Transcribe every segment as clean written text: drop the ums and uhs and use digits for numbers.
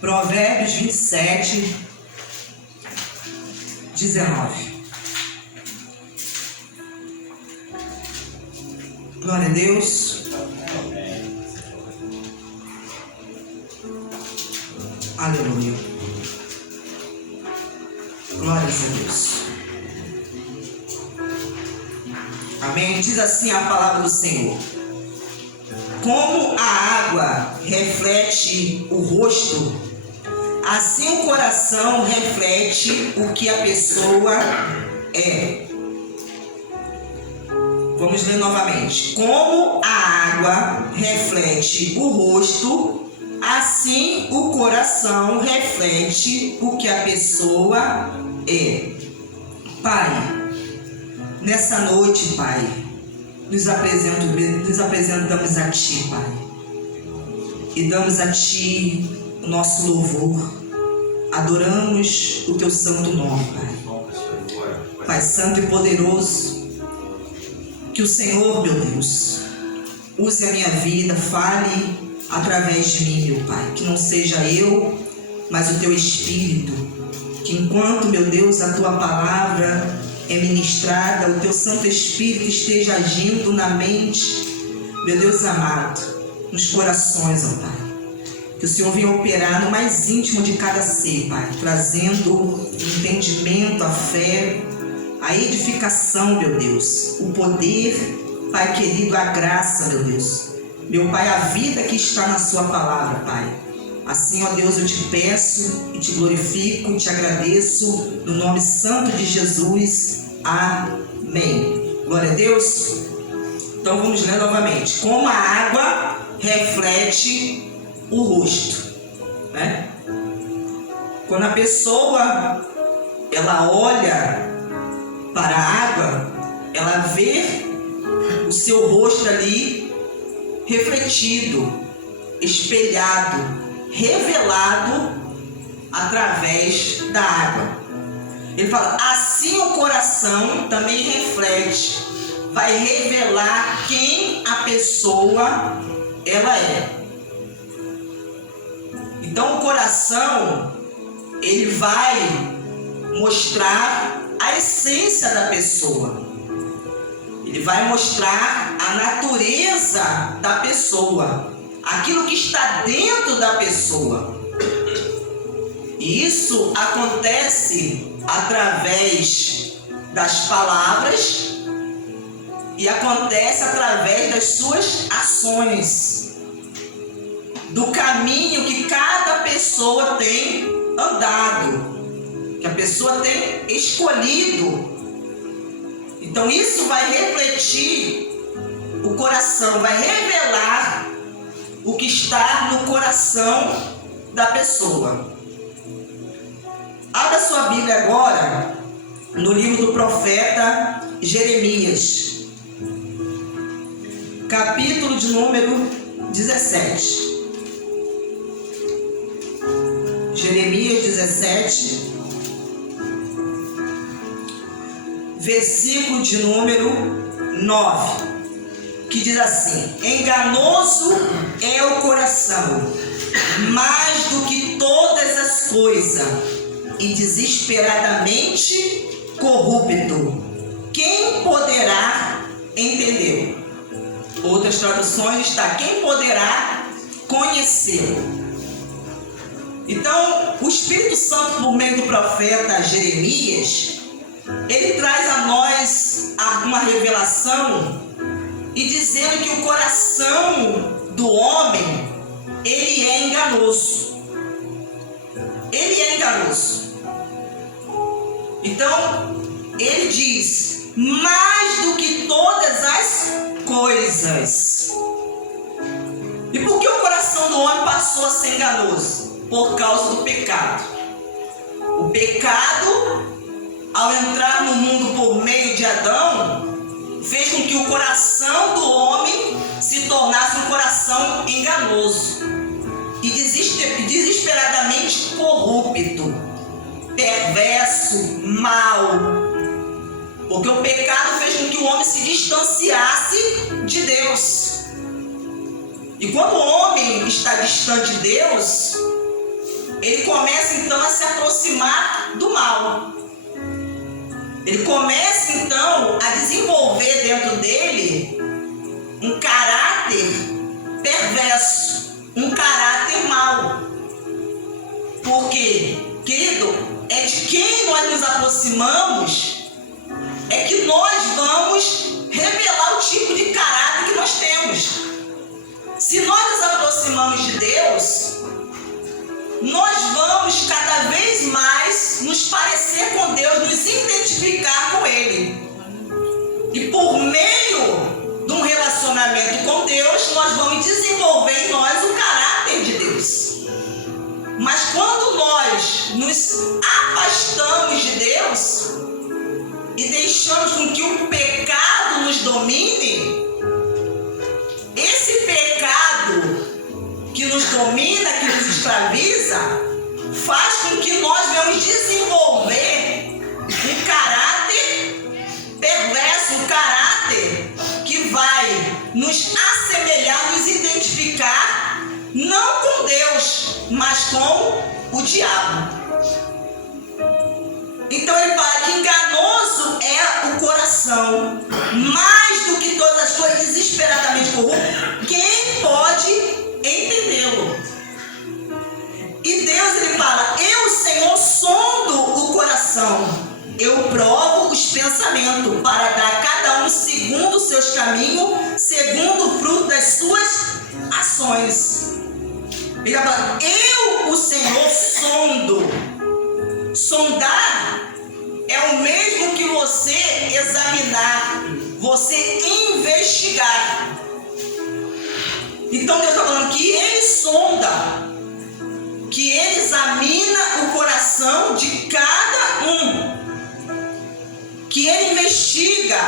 Provérbios 27, 19. Glória a Deus. Aleluia. Glórias a Deus. Amém. Diz assim a palavra do Senhor: como a água reflete o rosto, assim o coração reflete o que a pessoa é. Vamos ler novamente. Como a água reflete o rosto, assim o coração reflete o que a pessoa é. Pai, nessa noite, Pai, nos apresentamos a Ti, Pai, e damos a Ti o nosso louvor. Adoramos o Teu santo nome, Pai. Pai santo e poderoso, que o Senhor, meu Deus, use a minha vida, fale através de mim, meu Pai. Que não seja eu, mas o Teu Espírito. Que enquanto, meu Deus, a Tua palavra é ministrada, o Teu Santo Espírito esteja agindo na mente, meu Deus amado, nos corações, ó Pai. Que o Senhor venha operar no mais íntimo de cada ser, Pai, trazendo o entendimento, a fé, a edificação, meu Deus, o poder, Pai querido, a graça, meu Deus. Meu Pai, a vida que está na Sua palavra, Pai. Assim, ó Deus, eu te peço e te glorifico e te agradeço no nome santo de Jesus. Amém. Glória a Deus. Então vamos ler novamente. Como a água reflete o rosto, né? Quando a pessoa ela olha para a água, ela vê o seu rosto ali refletido, espelhado, revelado através da água. Ele fala, assim o coração também reflete, vai revelar quem a pessoa ela é. Então o coração, ele vai mostrar a essência da pessoa. Ele vai mostrar a natureza da pessoa, aquilo que está dentro da pessoa. E isso acontece através das palavras e acontece através das suas ações, do caminho que cada pessoa tem andado, que a pessoa tem escolhido. Então isso vai refletir o coração, vai revelar o que está no coração da pessoa. Abra sua Bíblia agora no livro do profeta Jeremias, capítulo de número 17. Jeremias 17, versículo de número 9, que diz assim: enganoso é o coração, mais do que todas as coisas, e desesperadamente corrupto. Quem poderá entender? Outras traduções está: quem poderá conhecê-lo? Então, o Espírito Santo, por meio do profeta Jeremias, ele traz a nós uma revelação e dizendo que o coração do homem, ele é enganoso. Ele é enganoso. Então, ele diz, mais do que todas as coisas. E por que o coração do homem passou a ser enganoso? Por causa do pecado. O pecado, ao entrar no mundo por meio de Adão, fez com que o coração do homem se tornasse um coração enganoso e desesperadamente corrupto, perverso, mau. Porque o pecado fez com que o homem se distanciasse de Deus. E quando o homem está distante de Deus, ele começa então a se aproximar do mal. Ele começa então a desenvolver dentro dele um caráter perverso, um caráter mau. Porque, querido, é de quem nós nos aproximamos é que nós vamos revelar o tipo de caráter que nós temos. Se nós nos aproximamos de Deus, nós vamos cada vez mais nos parecer com Deus, nos identificar com Ele. E por meio de um relacionamento com Deus, nós vamos desenvolver em nós o caráter de Deus. Mas quando nós nos afastamos de Deus e deixamos com que o pecado nos domine, esse pecado que nos domina, que nos escraviza, faz com que nós venhamos desenvolver um caráter perverso, um caráter que vai nos assemelhar, nos identificar, não com Deus, mas com o diabo. Então ele fala que enganoso é o coração, mais do que todas as coisas, desesperadamente corrupto. Quem pode entendê-lo? E Deus, ele fala: eu, Senhor, sondo o coração, eu provo os pensamentos, para dar a cada um segundo os seus caminhos, segundo o fruto das suas ações. Ele fala: eu, o Senhor, sondo. Sondar é o mesmo que você examinar, você investigar. Então Deus está falando que Ele sonda, que Ele examina o coração de cada um, que Ele investiga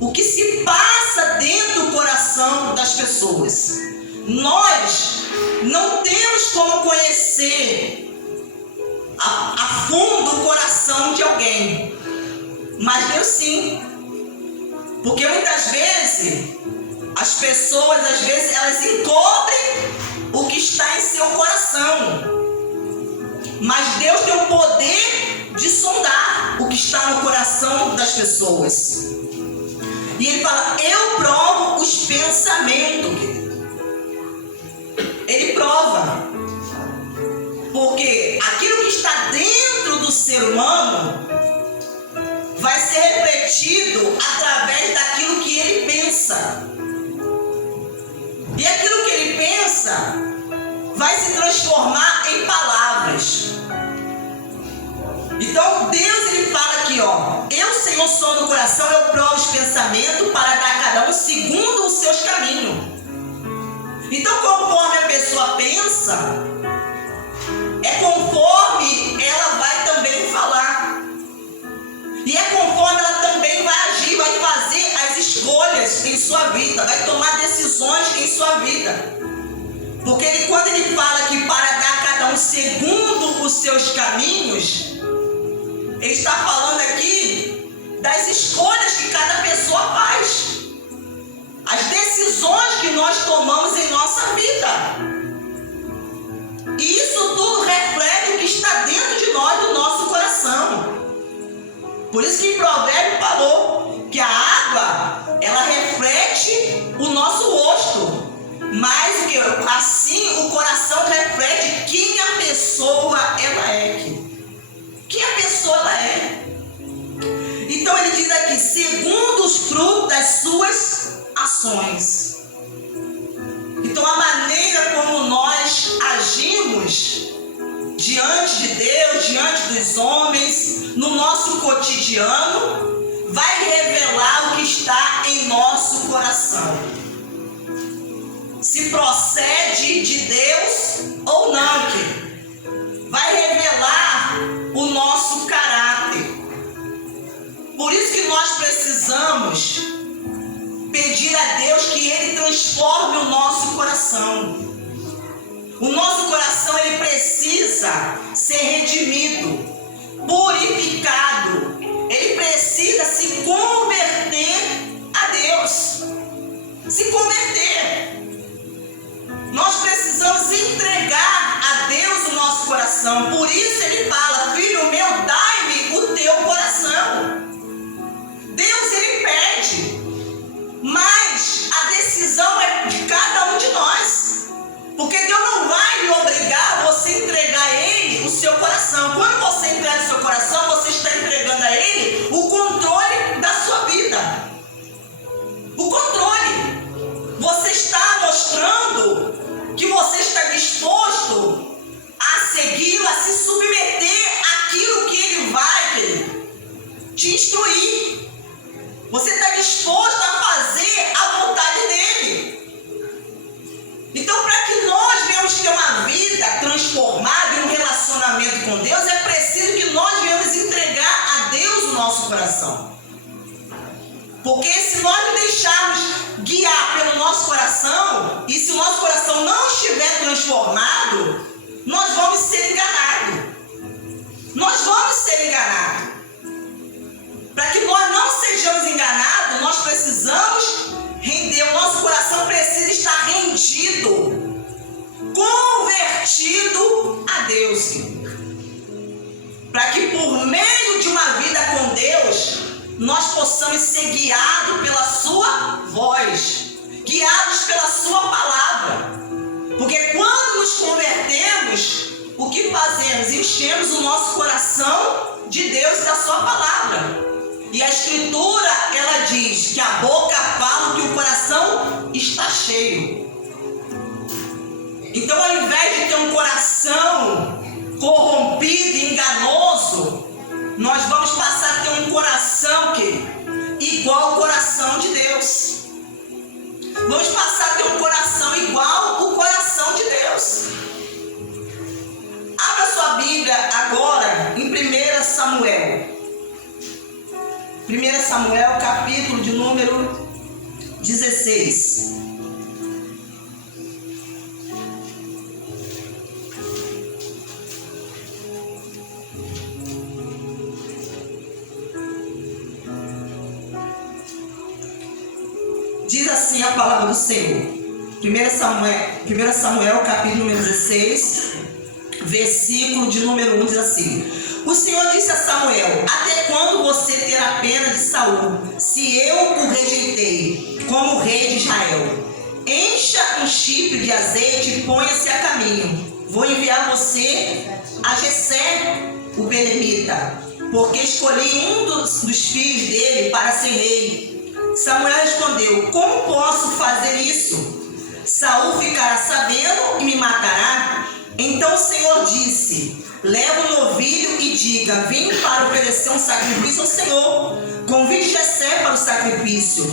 o que se passa dentro do coração das pessoas. Nós não temos como conhecer a fundo o coração de alguém, mas Deus sim, porque muitas vezes as pessoas, às vezes, elas encobrem o que está em seu coração, mas Deus tem o poder de sondar o que está no coração das pessoas. E Ele fala: eu provo os pensamentos, querido. Ele prova. Porque aquilo que está dentro do ser humano vai ser refletido através daquilo que ele pensa. E aquilo que ele pensa vai se transformar em palavras. Então Deus, ele fala aqui, ó: eu, Senhor, sondo o coração, eu provo os pensamentos, para dar a cada um segundo os seus caminhos. Então, conforme a pessoa pensa, é conforme ela vai também falar. E é conforme ela também vai agir, vai fazer as escolhas em sua vida, vai tomar decisões em sua vida. Porque quando ele fala que para dar a cada um segundo os seus caminhos, ele está falando aqui das escolhas que cada pessoa faz, as decisões que nós tomamos em nossa vida. E isso tudo reflete o que está dentro de nós, do nosso coração. Por isso que em Provérbios falou que a água, ela reflete o nosso rosto, mas que assim o coração reflete quem a pessoa ela é. Quem a pessoa ela é. Então ele diz aqui: segundo os frutos das suas ações. Então a maneira como nós agimos diante de Deus, diante dos homens, no nosso cotidiano, vai revelar o que está em nosso coração. Se procede de Deus ou não, querido. Vai revelar o nosso caráter. Por isso que nós precisamos pedir a Deus que Ele transforme o nosso coração. O nosso coração, ele precisa ser redimido, purificado. Ele precisa se converter a Deus. Se converter. Nós precisamos entregar a Deus o nosso coração. Por isso ele fala: filho meu, dai-me o teu coração. Deus, ele pede, mas a decisão é de cada um de nós. Porque Deus não vai lhe obrigar a você entregar a Ele o seu coração. Quando você entrega o seu coração, você está entregando a Ele o controle da sua vida. O controle. Você está mostrando que você está disposto a segui-lo, a se submeter àquilo que Ele vai te instruir. Você está disposto a fazer a vontade dEle. Então, para que nós venhamos ter uma vida transformada em um relacionamento com Deus, é preciso que nós venhamos entregar a Deus o nosso coração. Porque se nós nos deixarmos guiar pelo nosso coração, e se o nosso coração não estiver transformado, nós vamos ser enganados. Nós vamos ser enganados. Para que nós não sejamos enganados, nós precisamos render. O nosso coração precisa estar rendido, convertido a Deus. Para que por meio de uma vida com Deus, nós possamos ser guiados pela sua voz, guiados pela sua palavra. Porque quando nos convertemos, o que fazemos? Enchemos o nosso coração de Deus e da sua palavra. E a Escritura, ela diz que a boca fala que o coração está cheio. Então, ao invés de ter um coração corrompido e enganoso, nós vamos passar a ter um coração igual ao coração de Deus. Vamos passar a ter um coração igual ao coração de Deus. Abra sua Bíblia agora em 1 Samuel. 1 Samuel, capítulo de número 16. Diz assim a palavra do Senhor. 1 Samuel, capítulo número 16, versículo de número 1, diz assim: o Senhor disse a Samuel: até quando você terá pena de Saul, se eu o rejeitei como rei de Israel? Encha um chifre de azeite e ponha-se a caminho. Vou enviar você a Jessé, o belemita, porque escolhi um dos filhos dele para ser rei. Samuel respondeu: como posso fazer isso? Saul ficará sabendo e me matará? Então o Senhor disse: leva um novilho e diga: vim para oferecer um sacrifício ao Senhor. Convide Jessé para o sacrifício.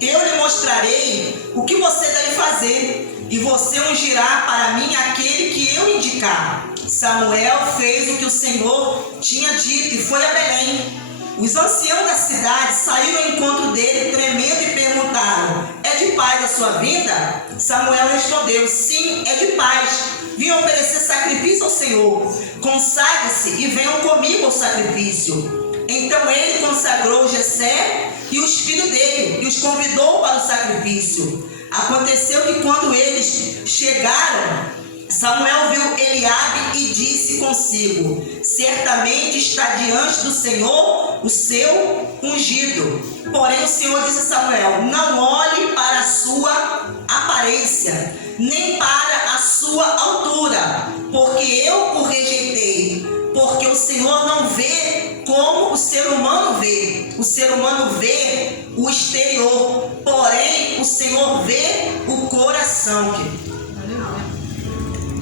Eu lhe mostrarei o que você deve fazer, e você ungirá para mim aquele que eu indicar. Samuel fez o que o Senhor tinha dito e foi a Belém. Os anciãos da cidade saíram ao encontro dele, tremendo, e perguntaram: é de paz a sua vinda? Samuel respondeu: sim, é de paz. Vim oferecer sacrifício ao Senhor. Consagre-se e venham comigo ao sacrifício. Então ele consagrou Jessé e os filhos dele e os convidou para o sacrifício. Aconteceu que quando eles chegaram, Samuel viu Eliabe e disse consigo: certamente está diante do Senhor o seu ungido. Porém o Senhor disse a Samuel: não olhe para a sua aparência, nem para a sua altura, porque eu o rejeitei. Porque o Senhor não vê como o ser humano vê. O ser humano vê o exterior, porém o Senhor vê o coração.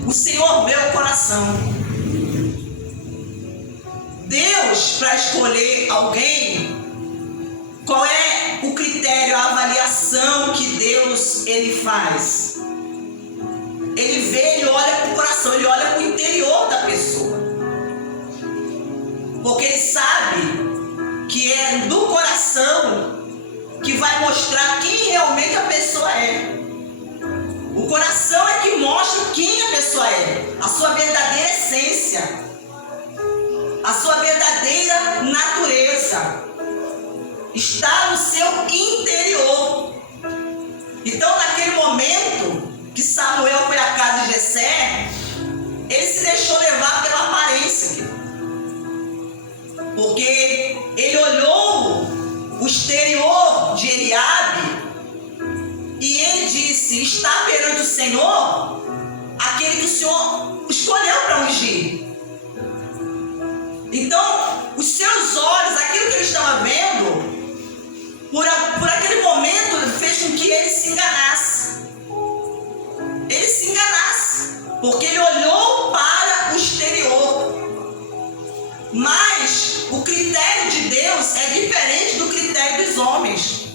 O Senhor vê o coração. Deus, para escolher alguém, qual é o critério, a avaliação que Deus ele faz? Ele vê, ele olha para o coração, ele olha para o interior da pessoa. Porque ele sabe que é do coração que vai mostrar quem realmente a pessoa é. O coração é que mostra quem a pessoa é, a sua verdadeira essência, a sua verdadeira natureza. Está no seu interior. Então, naquele momento que Samuel Jessé, ele se deixou levar pela aparência, porque ele olhou o exterior de Eliabe e ele disse: está perante o Senhor aquele que o Senhor escolheu para ungir. Então, os seus olhos, aquilo que ele estava vendo, por aquele momento, fez com que ele se enganasse. Ele se enganasse, porque ele olhou para o exterior. Mas o critério de Deus é diferente do critério dos homens.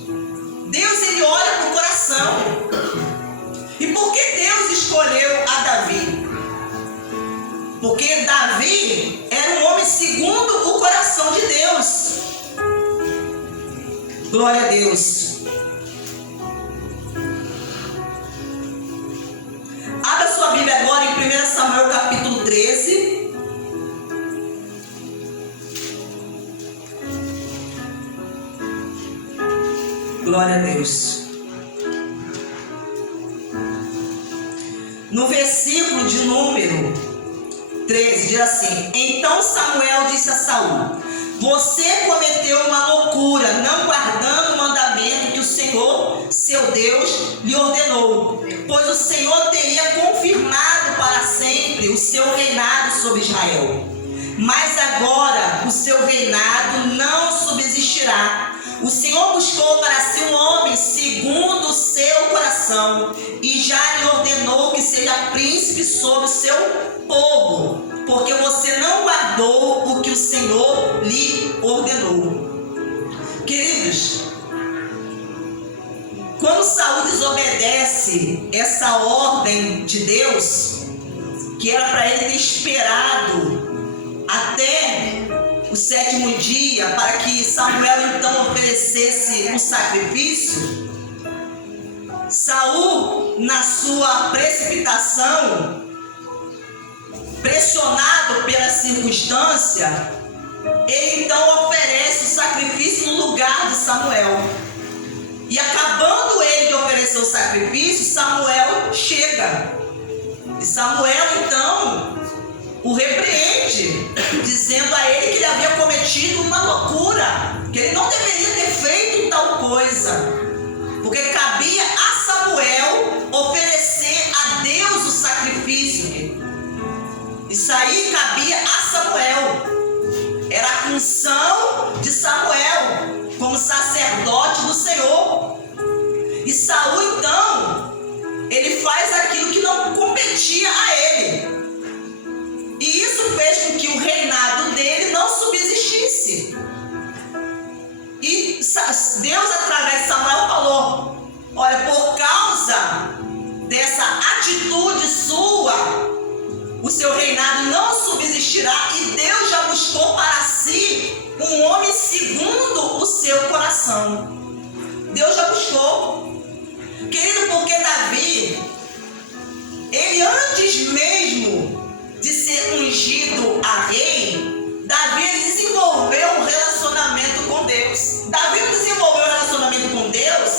Deus, ele olha para o coração. E por que Deus escolheu a Davi? Porque Davi era um homem segundo o coração de Deus. Glória a Deus. Abra sua Bíblia agora em 1 Samuel capítulo 13. Glória a Deus. No versículo de número 13 diz assim: então Samuel disse a Saul: você cometeu uma loucura, não guardando o mandamento que o Senhor, seu Deus, lhe ordenou, pois o Senhor teria confirmado para sempre o seu reinado sobre Israel. Mas agora o seu reinado não subsistirá. O Senhor buscou para si um homem segundo o seu coração e já lhe ordenou que seja príncipe sobre o seu povo, porque você não guardou o que o Senhor lhe ordenou. Queridos, quando Saul desobedece essa ordem de Deus, que era para ele ter esperado até o 7º dia para que Samuel então oferecesse um sacrifício, Saul, na sua precipitação, pressionado pela circunstância, ele então oferece o sacrifício no lugar de Samuel. E acabando ele de oferecer o sacrifício, Samuel chega. E Samuel então o repreende, dizendo a ele que ele havia cometido uma loucura, que ele não deveria ter feito tal coisa, porque cabia a Samuel oferecer a Deus o sacrifício. Isso aí cabia a Samuel, era a função de Samuel como sacerdote do Senhor. E Saul então, ele faz aquilo que não competia a ele. E isso fez com que o reinado dele não subsistisse. E Deus, através de Samuel, falou: olha, por causa dessa atitude sua, o seu reinado não subsistirá. E Deus já buscou para si um homem segundo o seu coração. Deus já buscou. Querido, porque Davi, ele antes mesmo de ser ungido a rei, Davi desenvolveu um relacionamento com Deus. Davi não desenvolveu um relacionamento com Deus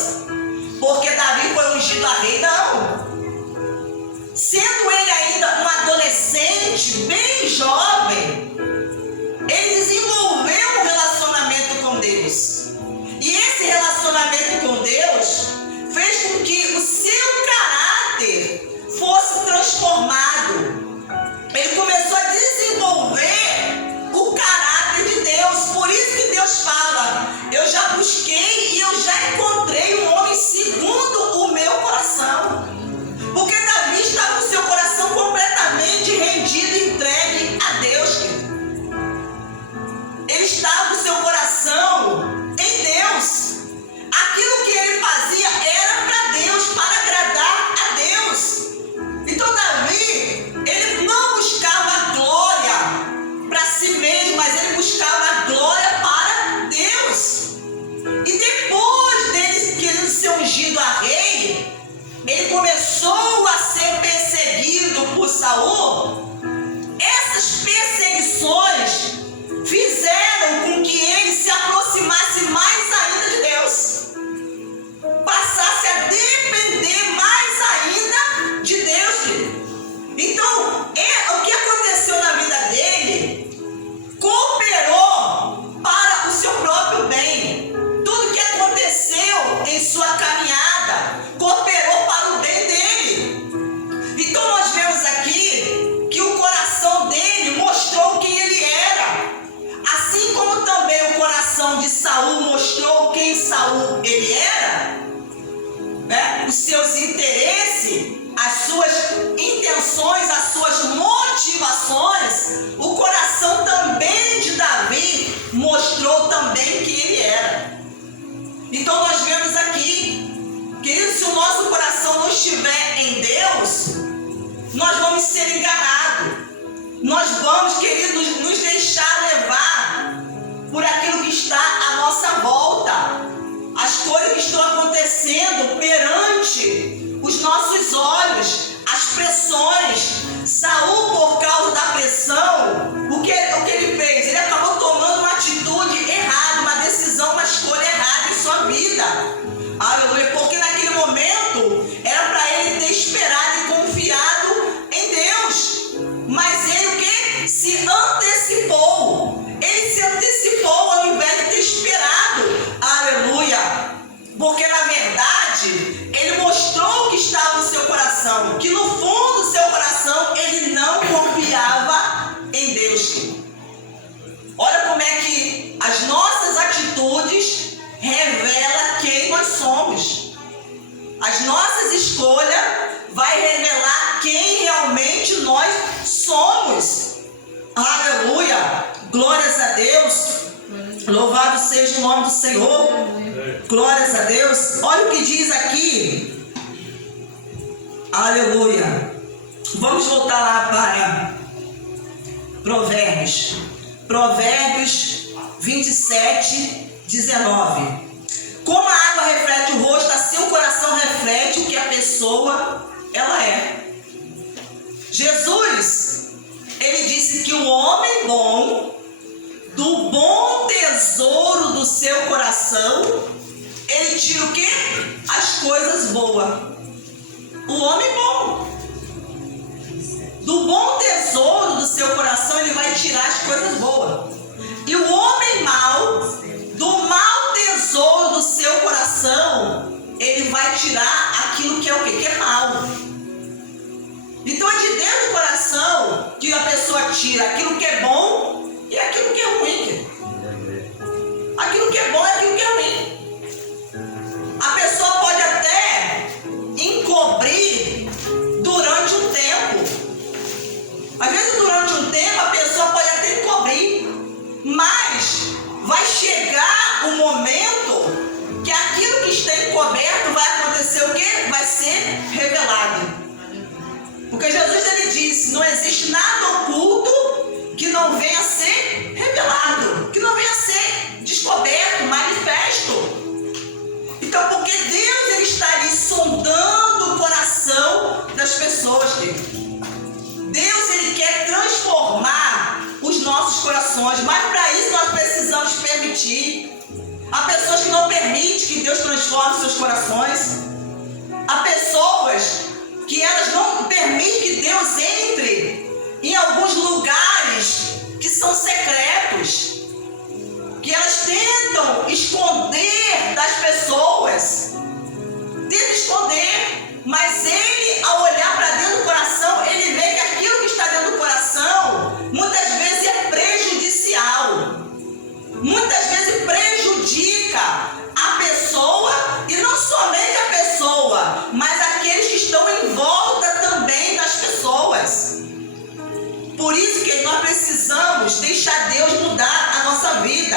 porque Davi foi ungido a rei, não. Sendo ele ainda um adolescente, bem jovem, ele desenvolveu um relacionamento com Deus. E esse relacionamento com Deus fez com que o seu caráter fosse transformado. Ele começou a desenvolver o caráter de Deus. Por isso que Deus fala: eu já busquei e eu já encontrei um homem segundo o meu coração. Porque Davi estava no seu coração fundo do seu coração, ele não confiava em Deus. Olha como é que as nossas atitudes revelam quem nós somos. As nossas escolhas vai revelar quem realmente nós somos. Aleluia! Glórias a Deus! Louvado seja o nome do Senhor. Glórias a Deus. Olha o que diz aqui. Aleluia. Vamos voltar lá para Provérbios. Provérbios 27, 19. Como a água reflete o rosto, assim o coração reflete o que a pessoa ela é. Jesus, ele disse que o homem bom, do bom tesouro do seu coração, ele tira o quê? As coisas boas. O homem bom, do bom tesouro do seu coração, ele vai tirar as coisas boas. E o homem mau, do mau tesouro do seu coração, ele vai tirar aquilo que é o quê? Que é mau. Então é de dentro do coração que a pessoa tira aquilo que é bom e aquilo que é ruim. Aquilo que é bom é aquilo que é ruim. A pessoa pode até encobrir durante um tempo. Às vezes durante um tempo a pessoa pode até encobrir, mas vai chegar um momento que aquilo que está encoberto vai acontecer o quê? Vai ser revelado. Porque Jesus ele disse, não existe nada oculto que não venha a ser revelado, que não venha a ser descoberto, manifesto. Então, porque Deus ele está ali sondando o coração das pessoas. Deus ele quer transformar os nossos corações, mas para isso nós precisamos permitir. Há pessoas que não permitem que Deus transforme seus corações. Há pessoas que elas não permitem que Deus entre em alguns lugares que são secretos, que elas tentam esconder das pessoas, tentam esconder, mas ele, ao olhar para dentro do coração, ele vê que aquilo que está dentro do coração, muitas vezes é prejudicial, muitas vezes prejudica a pessoa, e não somente a pessoa, mas aqueles que estão em volta também das pessoas. Por isso que nós precisamos deixar Deus mudar a nossa vida.